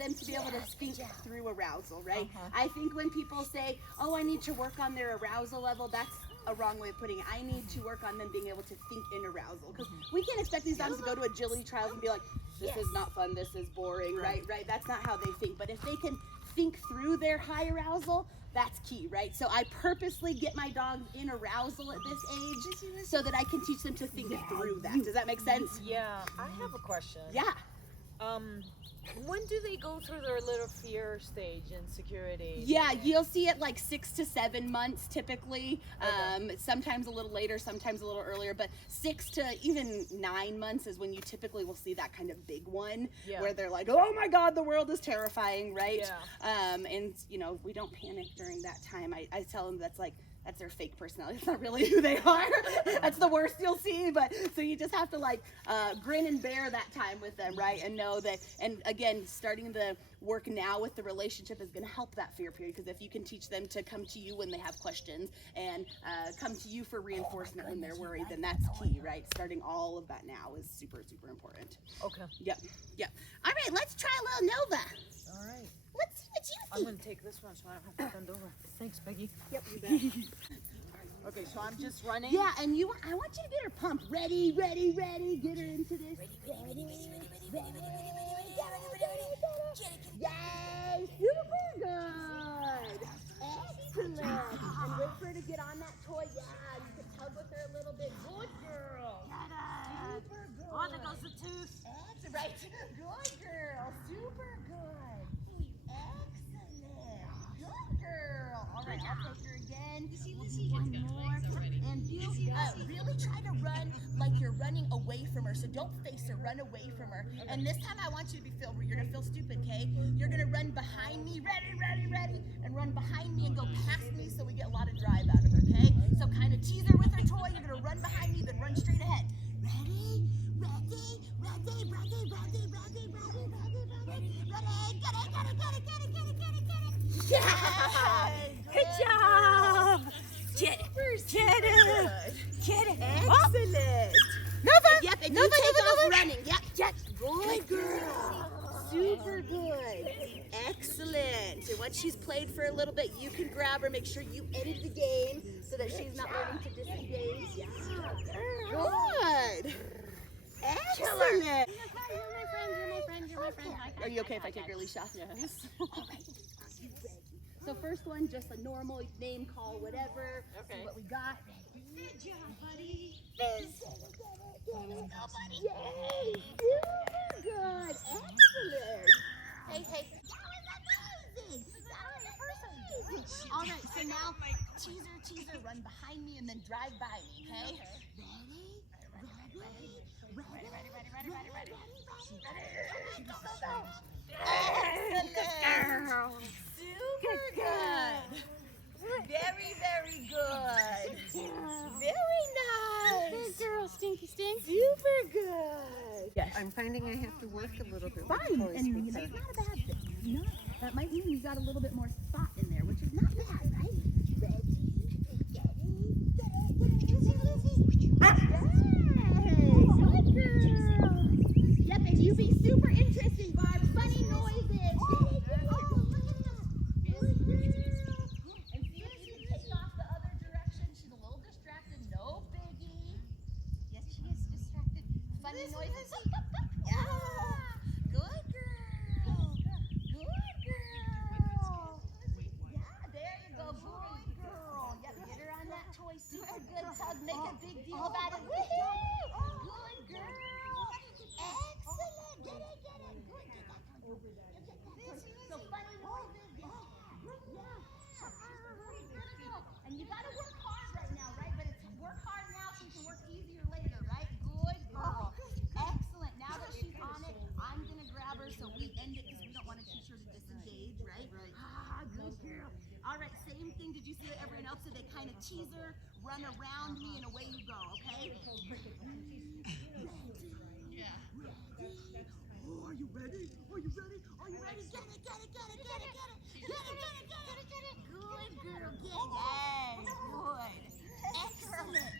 them to be able to think through arousal, right? I think when people say, oh, I need to work on their arousal level, that's a wrong way of putting it. I need to work on them being able to think in arousal, because we can't expect these dogs to go to agility trials and be like, this is not fun, this is boring, right? That's not how they think. But if they can think through their high arousal, that's key, right? So I purposely get my dogs in arousal at this age so that I can teach them to think through that. Does that make sense? Yeah, I have a question. Yeah. When do they go through their little fear stage, insecurity? Yeah, you'll see it like 6 to 7 months typically. Sometimes a little later, sometimes a little earlier, but 6 to even 9 months is when you typically will see that kind of big one where they're like, oh my God, the world is terrifying, right? And you know, we don't panic during that time. I tell them that's their fake personality. It's not really who they are. That's the worst you'll see. But so you just have to like grin and bear that time with them, right? And know that, and again, starting the work now with the relationship is going to help that fear period, because if you can teach them to come to you when they have questions and come to you for reinforcement when they're worried, then that's key, right? Starting all of that now is super, super important. Okay. Yep. All right, let's try a little Nova. All right. Let's see what you think. I'm going to take this one so I don't have to bend over. Thanks, Peggy. Yep, you bet. Okay, so I'm just running. Yeah, and I want you to get her pumped. Ready. Get her into this. Ready. Yay! Super good. Excellent. And wait for her to get on that toy. Yeah, you can tug with her a little bit. Good girl. Super good. Oh, there goes the tooth. That's right. Good girl. Super good. Excellent. Good girl. All right, I'll take her again. We'll do one more. And you really try to run like you're running away from her. So don't face her. Run away from her. And this time I want you to you're going to feel stupid, okay? You're going to run behind me. Ready. And run behind me and go past me so we get a lot of drive out of her, okay? So kind of tease her with her toy. You're going to run behind me, then run straight ahead. Ready. Get it. Good job. Get it. Excellent. Nova. Yep, and you take off running. Yep. Good girl. Super good. Excellent. And once she's played for a little bit, you can grab her. Make sure you end the game so that she's not learning to disengage. Yeah. Good. Excellent. You're my friend. Are you okay if I take your leash off? Yes. All right. So first one, just a normal name call, whatever. Okay. See what we got. Good job, buddy. Yay! Super good. Excellent. Hey. That was amazing. All right, so now teaser, run behind me and then drive by me, okay? Ready. Go. Excellent. Super good. Very good. Very nice. Good girl, Stinky Stink. Super good. Yes. I'm finding I have to work a little bit. Fine, with toys and with that's her. not a bad thing. That might mean you got a little bit more spot in there, which is not bad, right? Good girl. Yep, and you be super interesting, Barb. Funny noises. And see if you can take off the other direction. She's a little distracted. No biggie. Yes, she is distracted. Funny noises. Yeah. Good girl. Yeah, there you go. Good girl. Yep, get her on that toy. Super good tug. Make a big deal about it. Woohoo! Good girl. Excellent. Get it. Good. So funny noises. Yeah. And you gotta work hard right now, right? But it's work hard now so you can work easier later, right? Good girl. Excellent. Now that she's on it, I'm gonna grab her so we end it because we don't want to teach her to disengage, right? Good girl. All right, same thing. Did you see what everyone else did? They kind of tease her, run around me, and away you go, okay? Yeah. Oh, are you ready? Get it. Good girl. Excellent.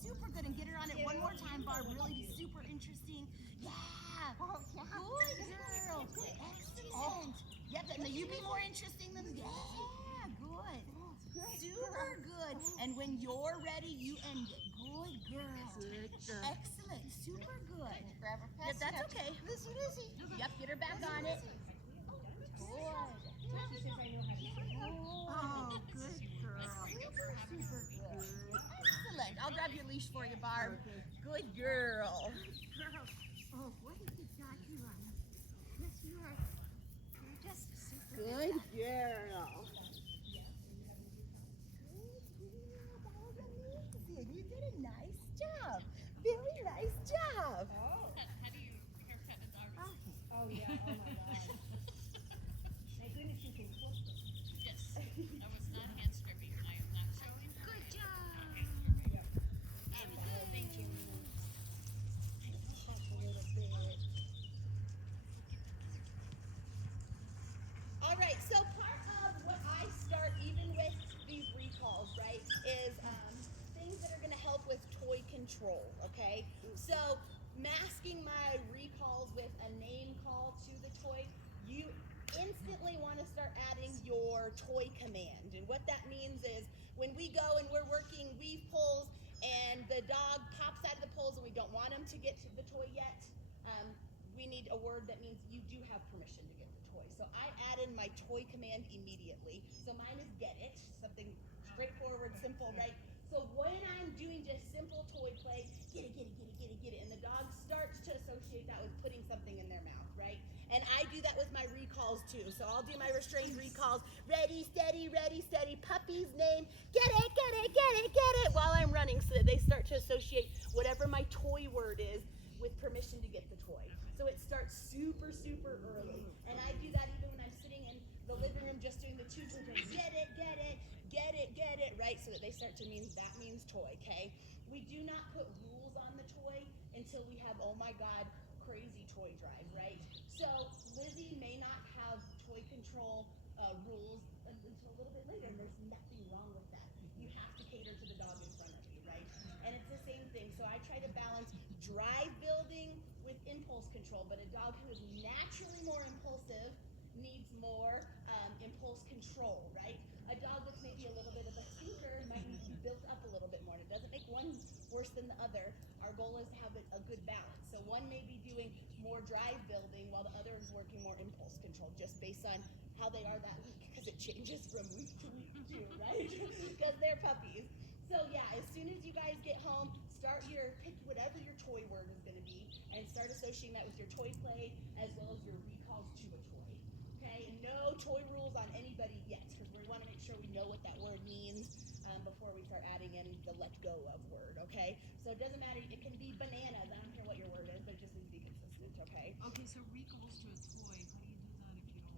Super good. And get her on it one more time, Barb. Really be super interesting. Yeah. Good girl. interesting than yeah, good. Super good. And when you're ready, you end it. Good girl. Good girl. Excellent. Super good. Grab her Yeah, that's okay. Lizzie, Lizzie. Yep, get her back on it. Good. Oh, good girl. Super good. Excellent. I'll grab your leash for you, Barb. Good girl. Oh, what have you got you on? Yes, you are. You're just super Good girl. You did a nice job. Very nice job. Oh, How do you haircut a dog? oh yeah. Oh my God. Thank goodness you can flip this. Yes. I was not hand stripping. I am not showing. Good job. Hand stripping. Thank you. All right, so part of what I start even with these recalls, right, is things that are going to help with toy control, okay? So masking my recalls with a name call to the toy, you instantly want to start adding your toy command. And what that means is when we go and we're working weave pulls and the dog pops out of the pulls and we don't want him to get to the toy yet, we need a word that means you do have permission to get the toy. So I add in my toy command immediately. So mine is get it, something straightforward, simple, right? So when I'm doing just simple toy play, get it, get it, get it, get it, get it, and the dog starts to associate that with putting something in their mouth, right? And I do that with my recalls too. So I'll do my restrained recalls, ready, steady, puppy's name, get it, get it, get it, get it, while I'm running so that they start to associate whatever my toy word is with permission to get the toy. So it starts super, super early. And I do that even when I'm sitting in the living room just doing the two things, get it, get it, get it, get it, right? So that they start to mean, that means toy, okay? We do not put rules on the toy until we have, oh my God, crazy toy drive, right? So Lizzie may not have toy control rules until a little bit later, and there's nothing wrong with that. You have to cater to the dog in front of you, right? And it's the same thing. So I try to balance drive building with impulse control, but a dog who is naturally more impulsive needs more impulse control, right? A dog that's maybe a little bit of a thinker might need to be built up a little bit more. And it doesn't make one worse than the other. Our goal is to have a good balance. So one may be doing more drive building while the other is working more impulse control, just based on how they are that week, because it changes from week to week too, right? Because they're puppies. So yeah, as soon as you guys get home, pick whatever your toy word is going to be, and start associating that with your toy play as well as your recalls to a toy. Okay, and no toy rules on anybody yet, because we want to make sure we know what that word means before we start adding in the let go of word. Okay, so it doesn't matter. It can be bananas. I don't care what your word is, but it just needs to be consistent. Okay. Okay, so recalls to a toy. How do you do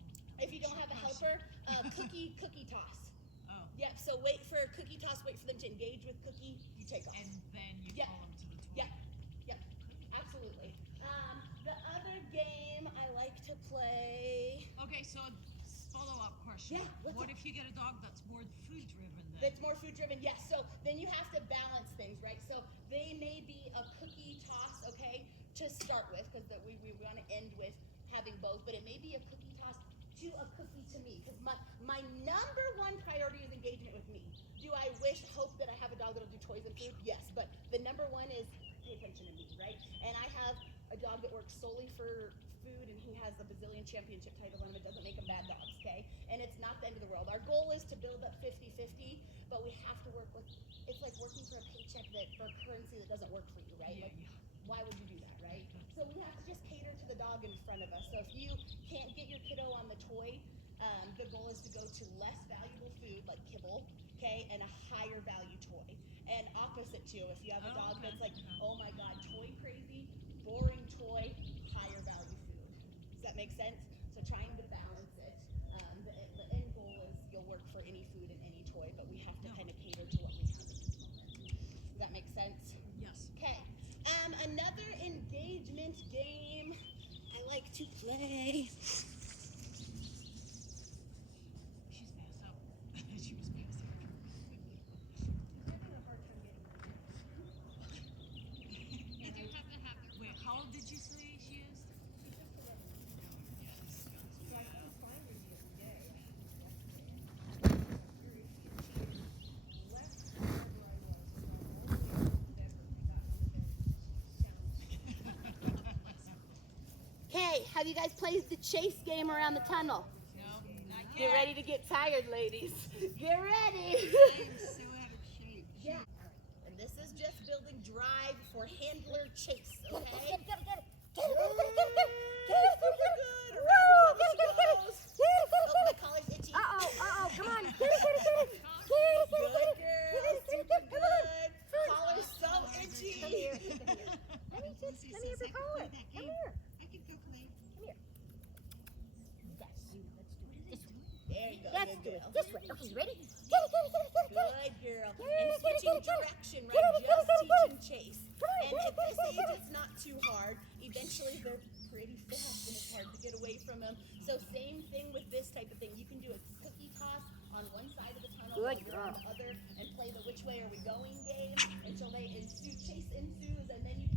that If you don't have a helper, cookie toss. Oh. Yep. So wait for cookie toss. Wait for them to engage with cookie. You take off. And then you Yep. call them to the toy. Yep. Yep. Absolutely. The other game I like to play. Okay, so follow-up question. Yeah, what's What up? if you get a dog that's more food-driven then? That's more food driven, yes. So then you have to balance things, right? So they may be a cookie toss, okay, to start with, because we want to end with having both, but it may be a cookie toss to a cookie to me, because my number one priority is engagement with me. Do I hope that I have a dog that'll do toys and food? Yes, but the number one is pay attention to me, right? And I have a dog that works solely for food, and he has a bazillion championship titles on him. It doesn't make them bad dogs, okay? And it's not the end of the world. Our goal is to build up 50-50, but we have to work with, it's like working for a paycheck for a currency that doesn't work for you, right? Yeah, Like, yeah. why would you do that, right? So we have to just cater to the dog in front of us. So if you can't get your kiddo on the toy, the goal is to go to less valuable food like kibble, okay, and a higher value toy. And opposite too, if you have a dog that's like, oh my God, toy crazy, boring toy, higher value food. Does that make sense? So trying to balance it. The end goal is you'll work for any food and any toy, but we have to kind of cater to what we have at this moment. Does that make sense? Yes. Okay. Another engagement game I like to play. She's passed out. She was passed out. You do have to have their Wait, how old did you say she is? Yes. Okay, have you guys played the chase game around the tunnel? No, not Get yet. ready to get tired, ladies. Get ready. Yeah. And this is just building drive for handler chase, okay? Get it. Get it. Oh, my collar's itchy. Uh-oh, come on. Get it. Good girl, super good. Collar's so itchy. Let me have your collar. Come here. There you go. Let's good do it girl. this way. Okay, you ready? Get it. Good girl. And switching direction, Get right? it. Just teaching chase. And at this age, it's not too hard. Eventually, they're pretty fast, and it's hard to get away from them. So same thing with this type of thing. You can do a cookie toss on one side of the tunnel, Good while you're on girl. the other, and play the which way are we going game until chase ensues, and then you